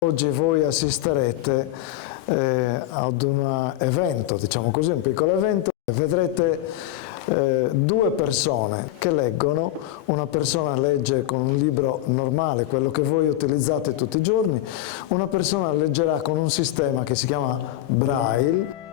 Oggi voi assisterete ad un evento, diciamo così, un piccolo evento. Vedrete due persone che leggono. Una persona legge con un libro normale, quello che voi utilizzate tutti i giorni. Una persona leggerà con un sistema che si chiama Braille.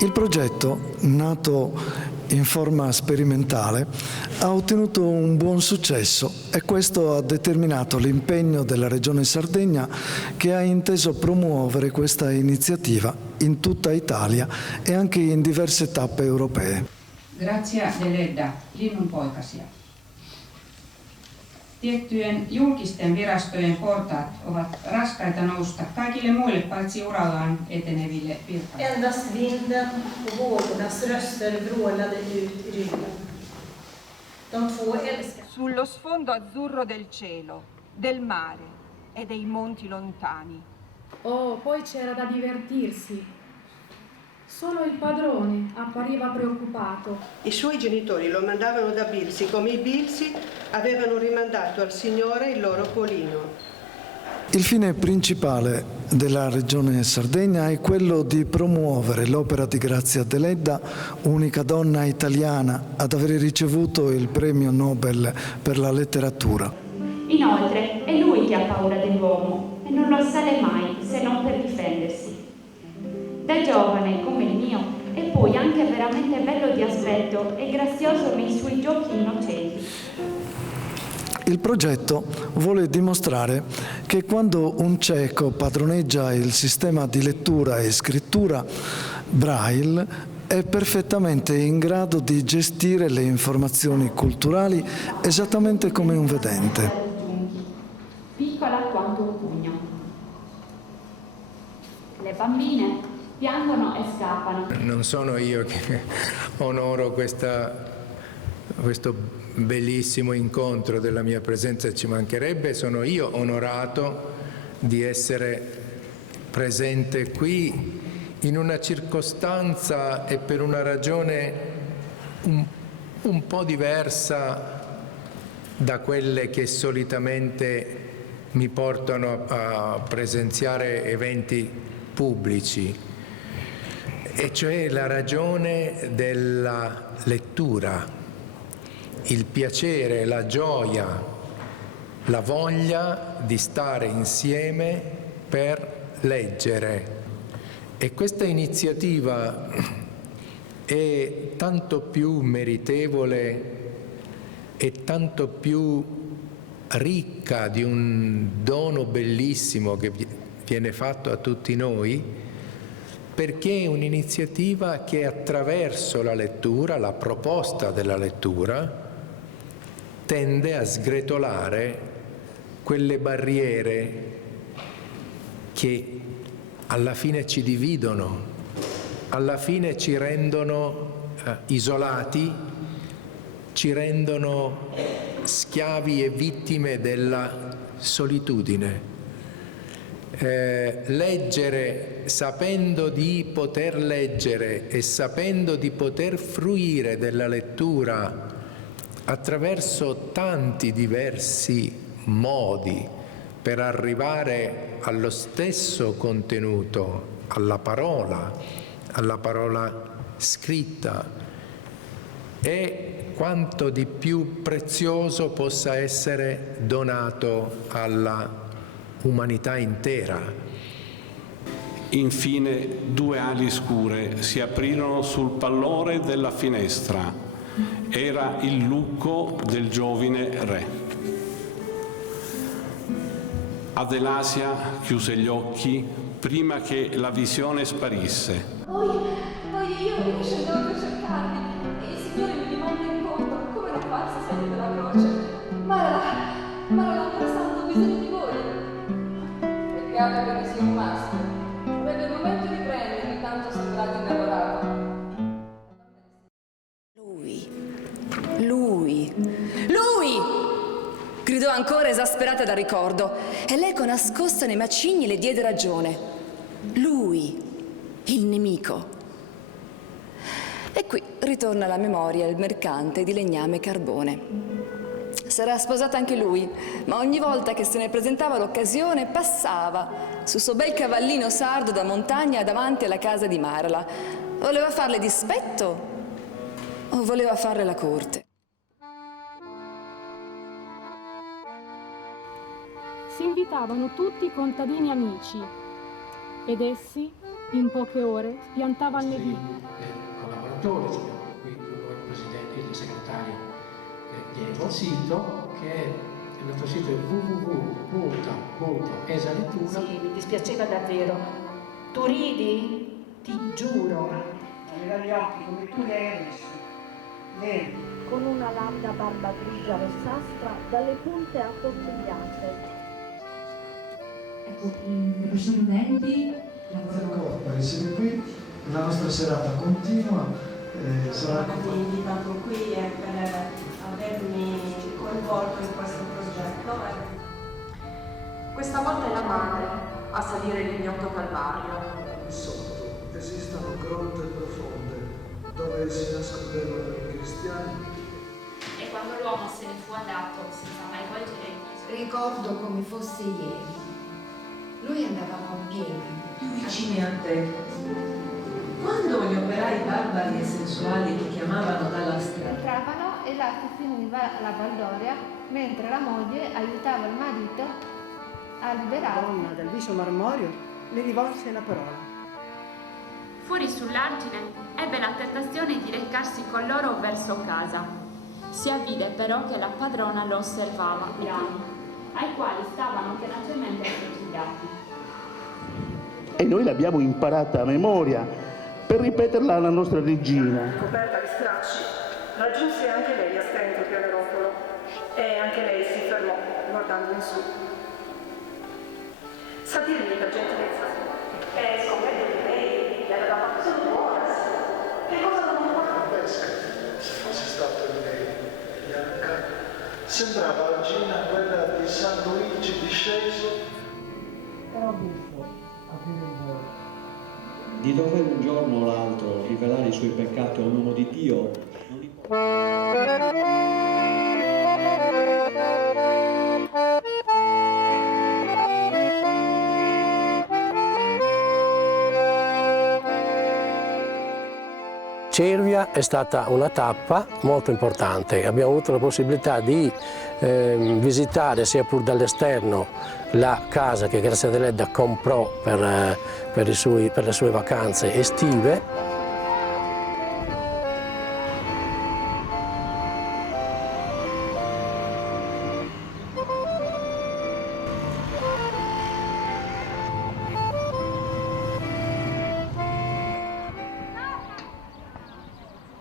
Il progetto, nato in forma sperimentale, ha ottenuto un buon successo e questo ha determinato l'impegno della Regione Sardegna, che ha inteso promuovere questa iniziativa in tutta Italia e anche in diverse tappe europee. Grazia Deledda, linnunpoikasia. Tiettyjen julkisten virastojen portaat ovat raskaita nousta kaikille muille paitsi urallaan eteneville virkamiehille. Endast vinden och vågornas röster vrålade ut i ryggen. De två älskar. Sullo sfondo azzurro del cielo, del mare e dei monti lontani. Oh, poi c'era da divertirsi. Solo il padrone appariva preoccupato. I suoi genitori lo mandavano da Bilsi, come i Bilsi avevano rimandato al Signore il loro Polino. Il fine principale della Regione Sardegna è quello di promuovere l'opera di Grazia Deledda, unica donna italiana ad avere ricevuto il premio Nobel per la letteratura. Inoltre è lui che ha paura dell'uomo e non lo sale mai se non per difendersi. Da giovane come il mio, e poi anche veramente bello di aspetto e grazioso nei suoi giochi innocenti. Il progetto vuole dimostrare che quando un cieco padroneggia il sistema di lettura e scrittura Braille è perfettamente in grado di gestire le informazioni culturali esattamente come un vedente. Piccola quanto un pugno. Le bambine piangono e scappano. Non sono io che onoro questo bellissimo incontro della mia presenza, ci mancherebbe, sono io onorato di essere presente qui in una circostanza e per una ragione un po' diversa da quelle che solitamente mi portano a presenziare eventi pubblici, e cioè la ragione della lettura, il piacere, la gioia, la voglia di stare insieme per leggere. E questa iniziativa è tanto più meritevole e tanto più ricca di un dono bellissimo che viene fatto a tutti noi, perché è un'iniziativa che attraverso la lettura, la proposta della lettura, tende a sgretolare quelle barriere che alla fine ci dividono, alla fine ci rendono isolati, ci rendono schiavi e vittime della solitudine. Leggere sapendo di poter leggere e sapendo di poter fruire della lettura attraverso tanti diversi modi per arrivare allo stesso contenuto, alla parola scritta, è quanto di più prezioso possa essere donato alla umanità intera. Infine, due ali scure si aprirono sul pallore della finestra. Era il lucco del giovine re. Adelasia chiuse gli occhi prima che la visione sparisse. Poi io mi scendevo per cercarvi e il Signore mi rimanda incontro come una pazza sede della croce. Mara, l'amore santo ha bisogno di voi. Peccato che non sia un maschio. Vede il momento di tanto sembrato innamorato. Lui! Gridò ancora esasperata dal ricordo e l'eco nascosta nei macigni le diede ragione. Lui, il nemico. E qui ritorna alla memoria il mercante di legname e carbone. S'era sposato anche lui, ma ogni volta che se ne presentava l'occasione passava sul suo bel cavallino sardo da montagna davanti alla casa di Marla. Voleva farle dispetto o voleva farle la corte? Si invitavano tutti i contadini amici ed essi, in poche ore, piantavano le vite. Collaboratori, abbiamo qui il presidente, il segretario dietro il sito, che è il nostro sito è www.esalettuna. Sì, mi dispiaceva davvero. Tu ridi? Ti giuro. Aveva gli occhi come tu lei adesso. Vedi? Con una larga barba grigia rossastra dalle punte attorcigliate. Ecco, le persone udenti D'accordo, siete qui, la nostra serata continua. Sarà invitato qui per avermi coinvolto in questo progetto. Questa volta è la madre a salire l'ignoto calvario. Sotto esistono grotte profonde dove si nascondevano i cristiani. E quando l'uomo se ne fu andato senza mai volgere il viso. Ricordo come fosse ieri. Lui andava con piedi. Più vicini a te. Quando gli operai barbari e sensuali ti chiamavano dalla strada. Entravano e là si finiva la baldoria mentre la moglie aiutava il marito a liberarsi. La donna dal viso marmoreo le rivolse la parola. Fuori sull'argine ebbe la tentazione di recarsi con loro verso casa. Si avvide però che la padrona lo osservava, ai quali stavano tenacemente associati. E noi l'abbiamo imparata a memoria per ripeterla alla nostra regina. Coperta di stracci, raggiunse anche lei a stento il pianerottolo e anche lei si fermò guardando in su. Sa dirgli per gentilezza che scommetto che lei le aveva fatto solo buona. Che cosa non fa? Pensa, se fosse stato lei, bianca, sembrava Gina quella di San Luigi disceso. Era buffo aprire il volo. Di dover un giorno o l'altro rivelare i suoi peccati a un uomo di Dio non importa. Cervia è stata una tappa molto importante, abbiamo avuto la possibilità di visitare sia pur dall'esterno la casa che Grazia Deledda comprò per le sue vacanze estive.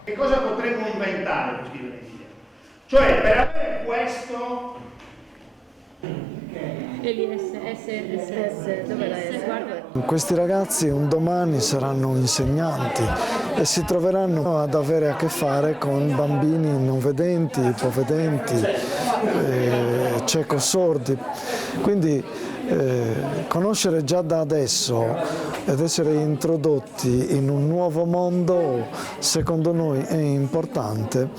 Che cosa potremmo inventare per scrivere l'idea? Cioè, per avere questo... Questi ragazzi un domani saranno insegnanti e si troveranno ad avere a che fare con bambini non vedenti, ipovedenti, cieco-sordi. Quindi conoscere già da adesso ed essere introdotti in un nuovo mondo, secondo noi è importante,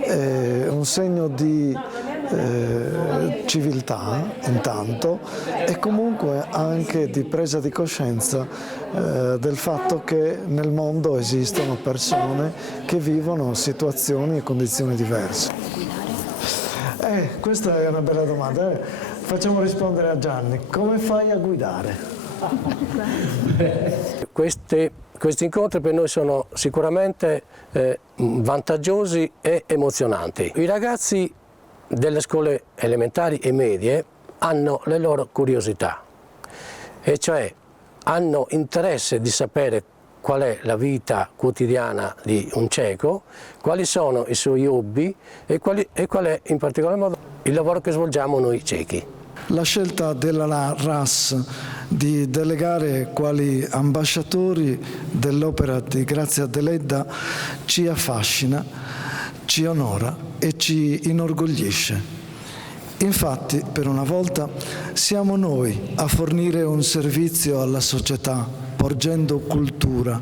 è un segno di civiltà intanto e comunque anche di presa di coscienza del fatto che nel mondo esistono persone che vivono situazioni e condizioni diverse. Questa è una bella domanda. Facciamo rispondere a Gianni. Come fai a guidare? Questi incontri per noi sono sicuramente vantaggiosi e emozionanti. I ragazzi delle scuole elementari e medie hanno le loro curiosità, e cioè hanno interesse di sapere qual è la vita quotidiana di un cieco, quali sono i suoi hobby e qual è in particolar modo il lavoro che svolgiamo noi ciechi. La scelta della RAS di delegare quali ambasciatori dell'opera di Grazia Deledda ci affascina, ci onora e ci inorgoglisce. Infatti, per una volta, siamo noi a fornire un servizio alla società, porgendo cultura,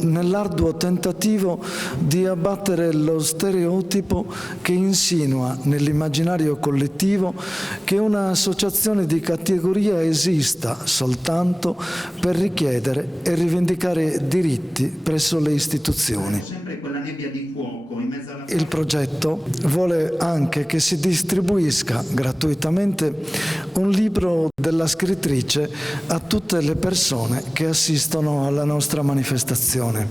nell'arduo tentativo di abbattere lo stereotipo che insinua nell'immaginario collettivo che un'associazione di categoria esista soltanto per richiedere e rivendicare diritti presso le istituzioni. Il progetto vuole anche che si distribuisca gratuitamente un libro della scrittrice a tutte le persone che assistono alla nostra manifestazione.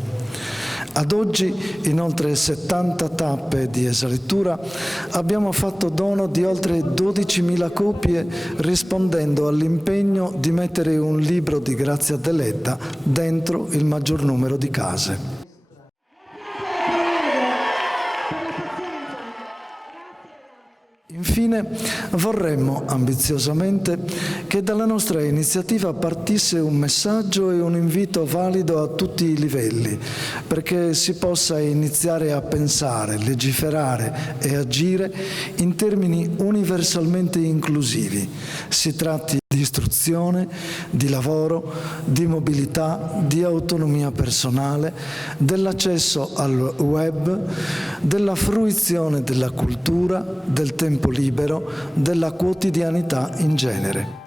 Ad oggi, in oltre 70 tappe di eslettura, abbiamo fatto dono di oltre 12.000 copie rispondendo all'impegno di mettere un libro di Grazia Deledda dentro il maggior numero di case. Infine, vorremmo ambiziosamente che dalla nostra iniziativa partisse un messaggio e un invito valido a tutti i livelli, perché si possa iniziare a pensare, legiferare e agire in termini universalmente inclusivi. Si tratti di istruzione, di lavoro, di mobilità, di autonomia personale, dell'accesso al web, della fruizione della cultura, del tempo libero, della quotidianità in genere.